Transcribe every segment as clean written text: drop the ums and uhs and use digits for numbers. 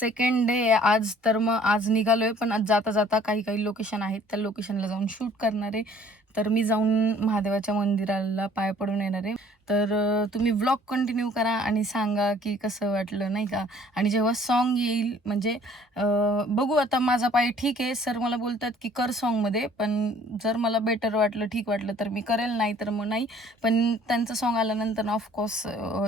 Second day आहे आज. तर मग आज निघालोय, पण आज जाता जाता काही लोकेशन आहेत, त्या लोकेशनला जाऊन शूट करणार आहे. तर मी जाऊन महादेवाच्या मंदिराला पाय पडून येणार आहे. तर तुम्ही व्लॉग कंटिन्यू करा आणि सांगा की कसं वाटलं, नाही का. आणि जेव्हा सॉन्ग येईल म्हणजे बघू आता. माझा पाय ठीक आहे, सर मला बोलतात की कर सॉन्गमध्ये, पण जर मला बेटर वाटलं, ठीक वाटलं तर मी करेल, नाही तर मग नाही. पण त्यांचं सॉन्ग आल्यानंतर ऑफकोर्स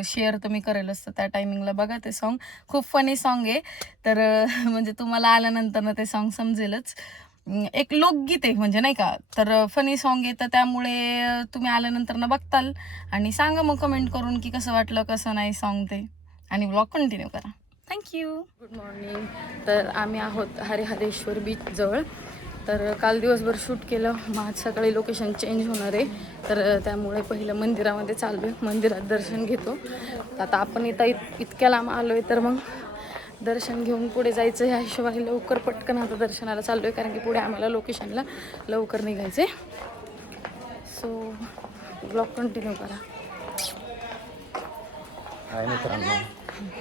शेअर तर मी करेल असतं. त्या टायमिंगला बघा ते सॉन्ग. खूप फनी सॉन्ग आहे. तर म्हणजे तुम्हाला आल्यानंतर ना ते सॉन्ग समजेलच. एक लोकगीत आहे म्हणजे, नाही का. तर फनी सॉन्ग आहे, तर त्यामुळे तुम्ही आल्यानंतर ना बघताल आणि सांगा मग कमेंट करून की कसं वाटलं, कसं नाही सॉन्ग ते. आणि व्लॉग कंटिन्यू करा. थँक्यू. Good morning. तर आम्ही आहोत हरिहरेश्वर बीच जवळ. तर काल दिवसभर शूट केलं, मग आज सकाळी लोकेशन चेंज होणार आहे. तर त्यामुळे पहिलं मंदिरामध्ये चाललो आहे, मंदिरात दर्शन घेतो. आता आपण इतक्या लांब आलो आहे, तर मग दर्शन घेऊन पुढे जायचं. ह्या हिशोबाने लवकर पटकन आता दर्शनाला चाललो आहे, कारण की पुढे आम्हाला लोकेशनला लवकर निघायचं आहे. सो ब्लॉग कंटिन्यू करा. काय मित्रांनो,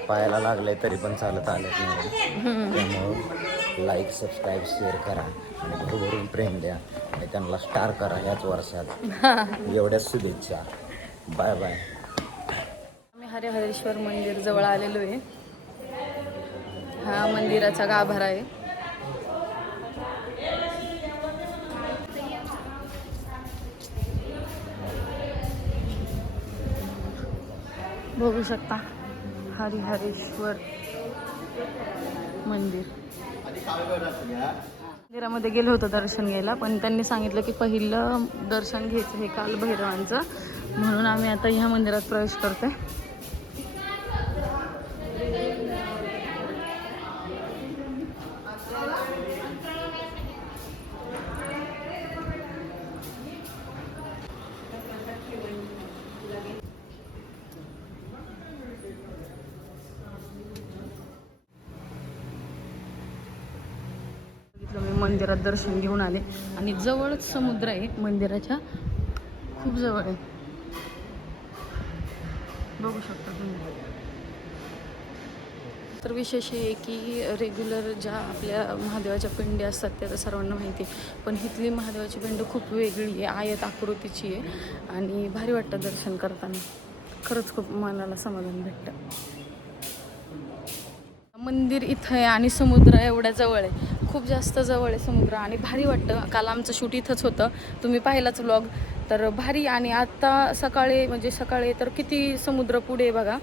पायाला लागलंय तरी पण चालत आलं नाही. त्यामुळं लाईक, सबस्क्राईब, शेअर करा आणि भरभरून प्रेम द्या आणि त्यांना स्टार करा याच वर्षात. एवढ्याच शुभेच्छा. Bye bye. आम्ही हरिहरेश्वर मंदिर जवळ आलेलो आहे. हा मंदिराचा गाभारा आहे. बघू शकता हरिहरेश्वर मंदिर. मंदिरामध्ये गेलो होतो दर्शन घ्यायला, पण त्यांनी सांगितलं की पहिलं दर्शन घ्यायचं हे कालभैरवांचं, म्हणून आम्ही आता ह्या मंदिरात प्रवेश करतोय. मी मंदिरात दर्शन घेऊन आले आणि जवळच समुद्र आहे, मंदिराच्या खूप जवळ आहे. बघू शकता तुम्ही. तर विशेष आहे की रेग्युलर ज्या आपल्या महादेवाच्या पिंडी असतात त्या तर सर्वांना माहिती आहे, पण इथली महादेवाची पिंड खूप वेगळी आहे, आयत आकृतीची आहे आणि भारी वाटतं दर्शन करताना. खरंच खूप मनाला समाधान भेटतं. मंदिर इथं आहे आणि समुद्र एवढ्या जवळ आहे, खूप जास्त जवळ आहे समुद्र आणि भारी वाटतं. काल आमचं शूट इथंच होतं, तुम्ही पाहिलाच व्लॉग. तर भारी. आणि आता सकाळी तर किती समुद्र पुढे आहे बघा.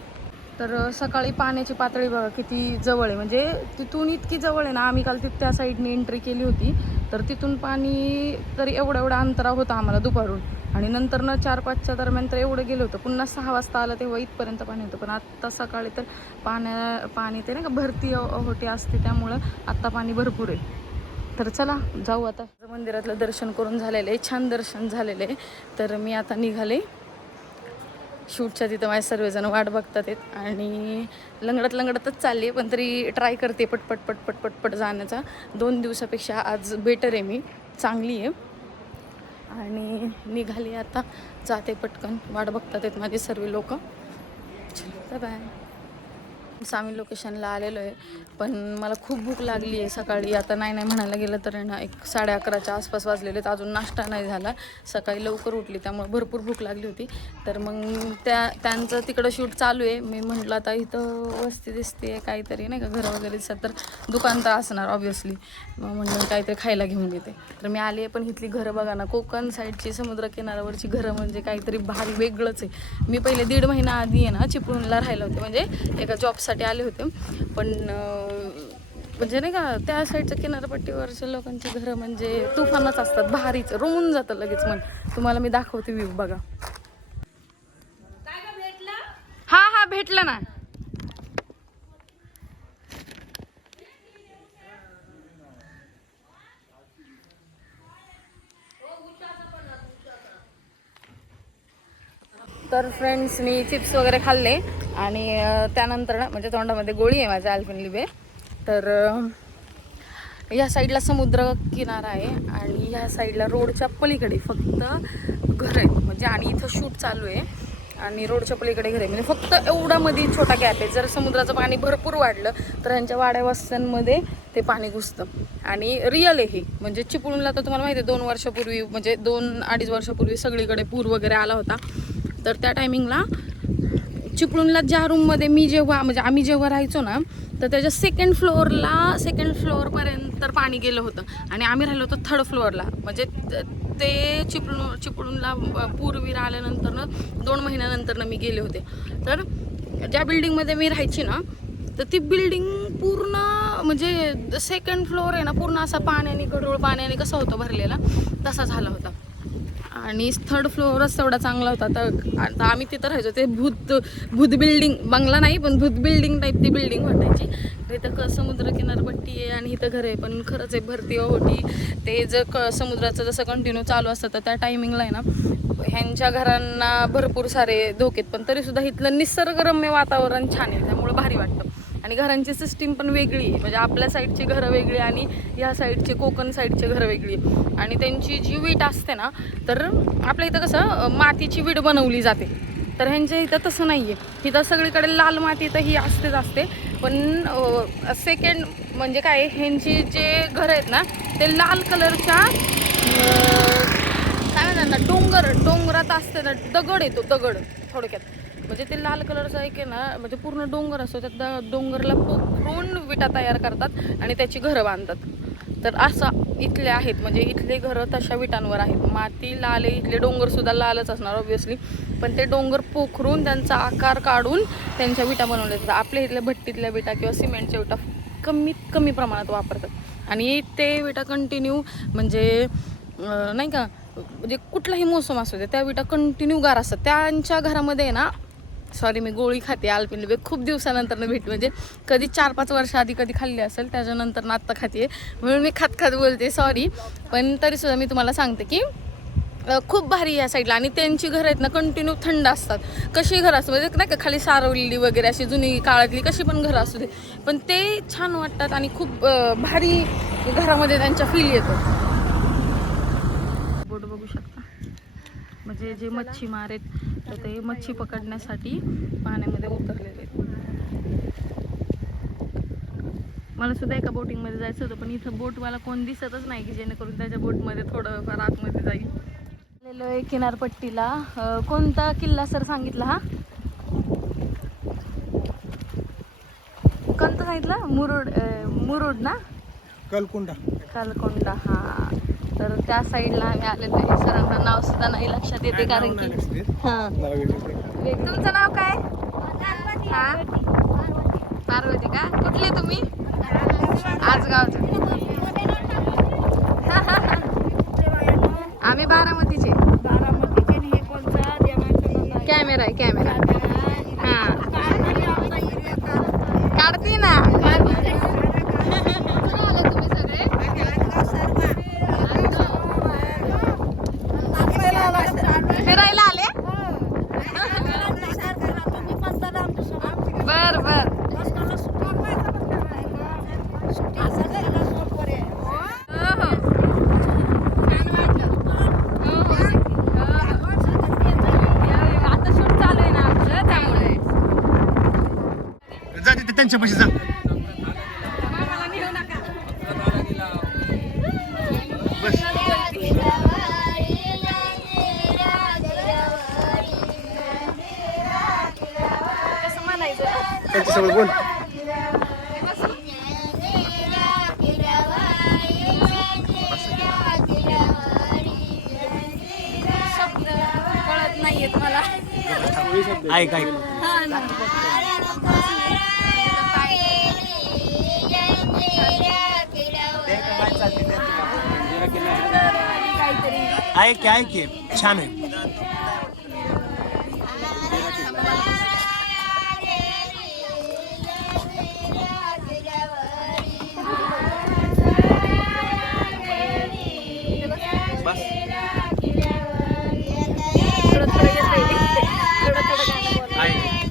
तर सकाळी पाण्याची पातळी बघा किती जवळ आहे, म्हणजे तिथून इतकी जवळ आहे ना. आम्ही काल त्या साईडने एंट्री केली होती, तर तिथून पाणी तरी एवढा अंतरा होता आम्हाला दुपारून. आणि नंतर 4-5च्या दरम्यान तर एवढं गेलं होतं. पुन्हा 6 वाजता आलं तेव्हा इथपर्यंत पाणी होतं. पण आत्ता सकाळी तर पाणी ते नाही का भरती होते असते, त्यामुळं आत्ता पाणी भरपूर आहे. तर चला जाऊ आता. मंदिरातलं दर्शन करून झालेलं आहे, छान दर्शन झालेलं आहे. तर मी आता निघाले. शूटच्या तिथं माझे सर्वजण वाट बघतात आहेत आणि लंगडतच चालली, पण तरी ट्राय करते पटपट जाण्याचा. 2 दिवसापेक्षा आज बेटर आहे, मी चांगली आहे. आणि निघाली आता, जाते पटकन. वाट बघतात आहेत माझे सर्व लोक. चलो बाय. आम्ही लोकेशनला आलेलो आहे, पण मला खूप भूक लागली आहे सकाळी. आता नाही म्हणायला गेलं तर ना 11:30च्या आसपास वाजलेले, तर अजून नाश्ता नाही झाला. सकाळी लवकर उठली त्यामुळे भरपूर भूक लागली होती. तर मग त्यांचं तिकडं शूट चालू आहे. मी म्हटलं आता इथं वस्ती दिसते काहीतरी, नाही का, घरं वगैरे दिसतात, तर दुकान तर असणार ऑब्व्हियसली. मग म्हणलं काहीतरी खायला घेऊन येते. तर मी आले, पण इथली घरं बघा ना, कोकण साईडची समुद्रकिनाऱ्यावरची घरं म्हणजे काहीतरी भारी वेगळंच आहे. मी पहिले 1.5 महिना आधी आहे ना चिपळूणला राहिलं होते, म्हणजे एका जॉबसाठी आले होते. पण म्हणजे नाही का त्या साईडच्या किनारपट्टीवरच्या लोकांची घरं म्हणजे तुफानच असतात, भारीच रोवून जातं लगेच मन. तुम्हाला मी दाखवते व्ह्यू बघा. हा भेटलं ना. तर फ्रेंड्स, मी चिप्स वगैरे खाल्ले आणि त्यानंतर ना म्हणजे तोंडामध्ये गोळी आहे माझ्या अल्पेनलिबे. तर या साईडला समुद्र किनारा आहे आणि ह्या साईडला रोडच्या पलीकडे फक्त घर आहेत म्हणजे. आणि इथं शूट चालू आहे आणि रोडच्या पलीकडे घर आहे. म्हणजे फक्त एवढा मध्ये छोटा गॅप आहे. जर समुद्राचं पाणी भरपूर वाढलं तर ह्यांच्या वाड्या वस्त्यांमध्ये ते पाणी घुसतं. आणि रिअल आहे हे. म्हणजे चिपळूणला तर तुम्हाला माहिती आहे 2 वर्षापूर्वी म्हणजे 2-2.5 वर्षापूर्वी सगळीकडे पूर वगैरे आला होता. तर त्या टायमिंगला चिपळूणला ज्या रूममध्ये म्हणजे आम्ही जेव्हा राहायचो ना, तर त्याच्या सेकंड फ्लोअरपर्यंत तर पाणी गेलं होतं. आणि आम्ही राहिलो होतो 3rd फ्लोअरला. म्हणजे ते चिपळूणला पूरवीर आल्यानंतर 2 महिन्यानंतर मी गेले होते. तर ज्या बिल्डिंगमध्ये मी राहायची ना, तर ती बिल्डिंग पूर्ण म्हणजे सेकंड फ्लोअर आहे ना, पूर्ण असा पाण्याने गढूळ पाण्याने कसा होता भरलेला तसा झाला होता. आणि 3rd फ्लोअरच तेवढा चांगला होता. तर आता आम्ही तिथं राहायचो. ते भूत बिल्डिंग, बंगला नाही पण भूत बिल्डिंग टाईप ती बिल्डिंग वाटायची. इथं समुद्र किनारपट्टी आहे आणि इथं घर आहे. पण खरंच आहे भरती ओहोटी. ते जर समुद्राचं जसं कंटिन्यू चालू असतं तर त्या टायमिंगला आहे ना, ह्यांच्या घरांना भरपूर सारे धोके आहेत. पण तरीसुद्धा इथलं निसर्गरम्य वातावरण छान आहे, त्यामुळे भारी वाटतं. आणि घरांची सिस्टीम पण वेगळी आहे. म्हणजे आपल्या साईडची घरं वेगळी आणि ह्या साईडचे कोकण साईडचे घरं वेगळी. आणि त्यांची जी वीट असते ना, तर आपल्या इथं कसं मातीची वीट बनवली जाते, तर ह्यांच्या इथं तसं नाही आहे. इथं सगळीकडे लाल माती तर ही असते. पण सेकंड म्हणजे काय, ह्यांची जे घरं आहेत ना ते लाल कलरच्या काय म्हणतात ना, डोंगरात असते ना, दगड येतो दगड थोडक्यात. म्हणजे ते लाल कलरचा एक आहे ना, म्हणजे पूर्ण डोंगर असतो, त्या डोंगरला पोखरून विटा तयार करतात आणि त्याची घरं बांधतात. तर असं इथले आहेत. म्हणजे इथले घरं तशा विटांवर आहेत. माती लाल आहे, इथले डोंगरसुद्धा लालच असणार ऑब्व्हियसली. पण ते डोंगर पोखरून त्यांचा आकार काढून त्यांच्या विटा बनवल्या जातात. आपल्या इथल्या भट्टीतल्या विटा किंवा सिमेंटच्या विटा कमी प्रमाणात वापरतात. आणि ते विटा कंटिन्यू म्हणजे नाही का, म्हणजे कुठलाही मोसम असू दे त्या विटा कंटिन्यू गार असतात. त्यांच्या घरामध्ये ना, सॉरी मी गोळी खाते आलपिनलिबे, खूप दिवसानंतर भेट, म्हणजे कधी 4-5 वर्ष आधी कधी खाल्ली असेल, त्याच्यानंतर ना आत्ता खाते म्हणून मी खात बोलते, सॉरी. पण तरीसुद्धा मी तुम्हाला सांगते की खूप भारी या साईडला. आणि त्यांची घरं आहेत ना कंटिन्यू थंड असतात. कशी घरं असतात म्हणजे नाही का खाली सारवलेली वगैरे अशी जुनी काळातली कशी पण घरं असू दे, पण ते छान वाटतात आणि खूप भारी घरामध्ये त्यांच्या फील येतो. बोट बघू शकता, म्हणजे जे मच्छीमार आहेत तर ते मच्छी पकडण्यासाठी पाण्यामध्ये उतरलेले आहेत. मला सुद्धा एका बोटिंगमध्ये जायचं होतं, पण इथं बोटवाला कोण दिसतच नाही की जेणेकरून त्याच्या बोटमध्ये थोडंफार आतमध्ये जाईल. आलेलो आहे किनारपट्टीला. कोणता किल्ला सर सांगितला हा? कोणता सांगितला? मुरुड ना? कलकोंडा हा. तर त्या साईडला आम्ही आलेलो आहे. सरांना नाव सुद्धा नाही लक्षात येते कारण की हां. तुमचं नाव काय? हा पार्वती का? कुठले तुम्ही? आजगावचे. आम्ही बारामतीचे. कॅमेरा आहे कॅमेरा. हां काढते ना. फिरायला आले? बर बर. त्यांच्या पैसे जा. कसं म्हणायचं त्यांच्यासोबत बोल. शब्द कळत नाहीयेत मला. ऐक ऐक. ऐक छान आहे.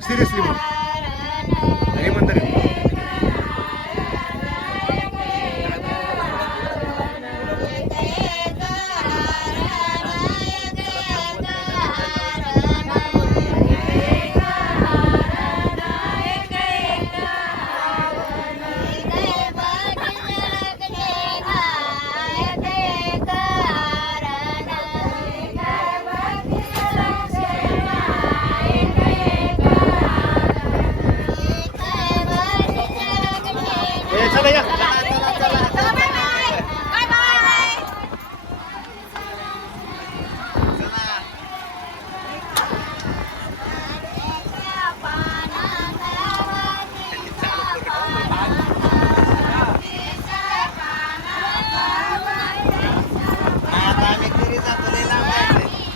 सिरियसली बोल. आणि मंदिर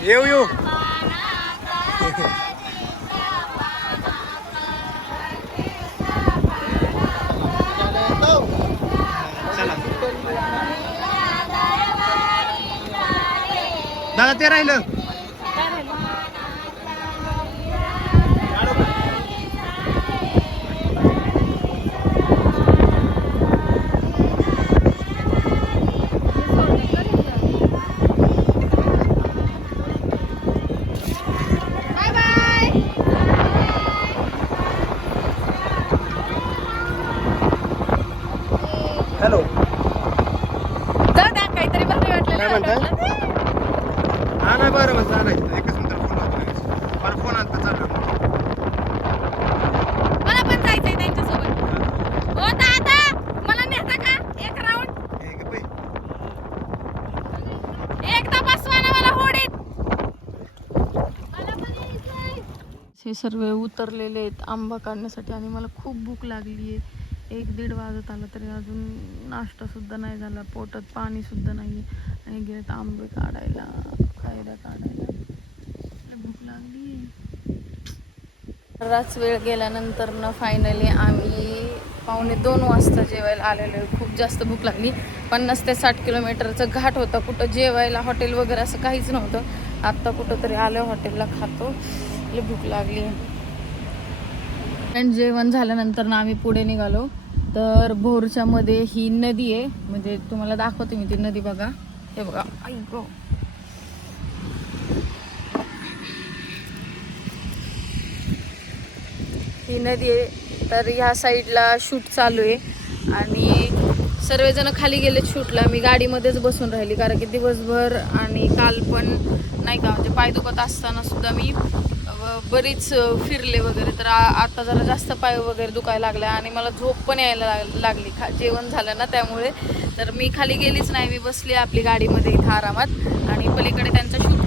येऊ येऊ चला दादा ते राहिलं हॅलो काहीतरी भारी काय म्हणताय? वाटलं. हा नाही बरं म्हणता नाही एकच मिनिट फोन लावतो लगेच. मला फोन आलता चालू मला पण जायचंय त्यांच्यासोबत. ओ दादा, मला नेता का एक राऊंड? हे ग बाई. एकदा बसवा ना मला होडीत. हे सर्व उतरलेले आहेत आंबा काढण्यासाठी आणि मला खूप भूक लागली आहे. 1-1:30 वाजत आला तरी अजून नाश्ता सुद्धा नाही झाला, पोटात पाणी सुद्धा नाही आणि गेलेत आंबे काढायला, खायला काढायला. भूक लागली. बराच वेळ गेल्यानंतर ना फायनली आम्ही 1:45 वाजता जेवायला आलेलो. खूप जास्त भूक लागली. 50 ते 60 किलोमीटरचं घाट होता. कुठं जेवायला हॉटेल वगैरे असं काहीच नव्हतं. आत्ता कुठं तरी आलं हॉटेलला खातो. लई भूक लागली. आणि जेवण झाल्यानंतर ना आम्ही पुढे निघालो. तर भोरच्या मध्ये ही नदी आहे, म्हणजे तुम्हाला दाखवते मी ती नदी. बघा, हे बघा, ऐक ही नदी आहे. तर ह्या साईडला शूट चालू आहे आणि सर्वजण खाली गेले शूटला. मी गाडीमध्येच बसून राहिली कारण की दिवसभर आणि काल पण नाही का, म्हणजे पाय दुखत असताना सुद्धा मी बरीच फिरले वगैरे. तर आता जरा जास्त पाय वगैरे दुखायला लागला आणि मला झोप पण यायला लागली जेवण झालं ना त्यामुळे. तर मी खाली गेलीच नाही, मी बसली आपली गाडीमध्ये इथं आरामात आणि पलीकडे त्यांचा शूट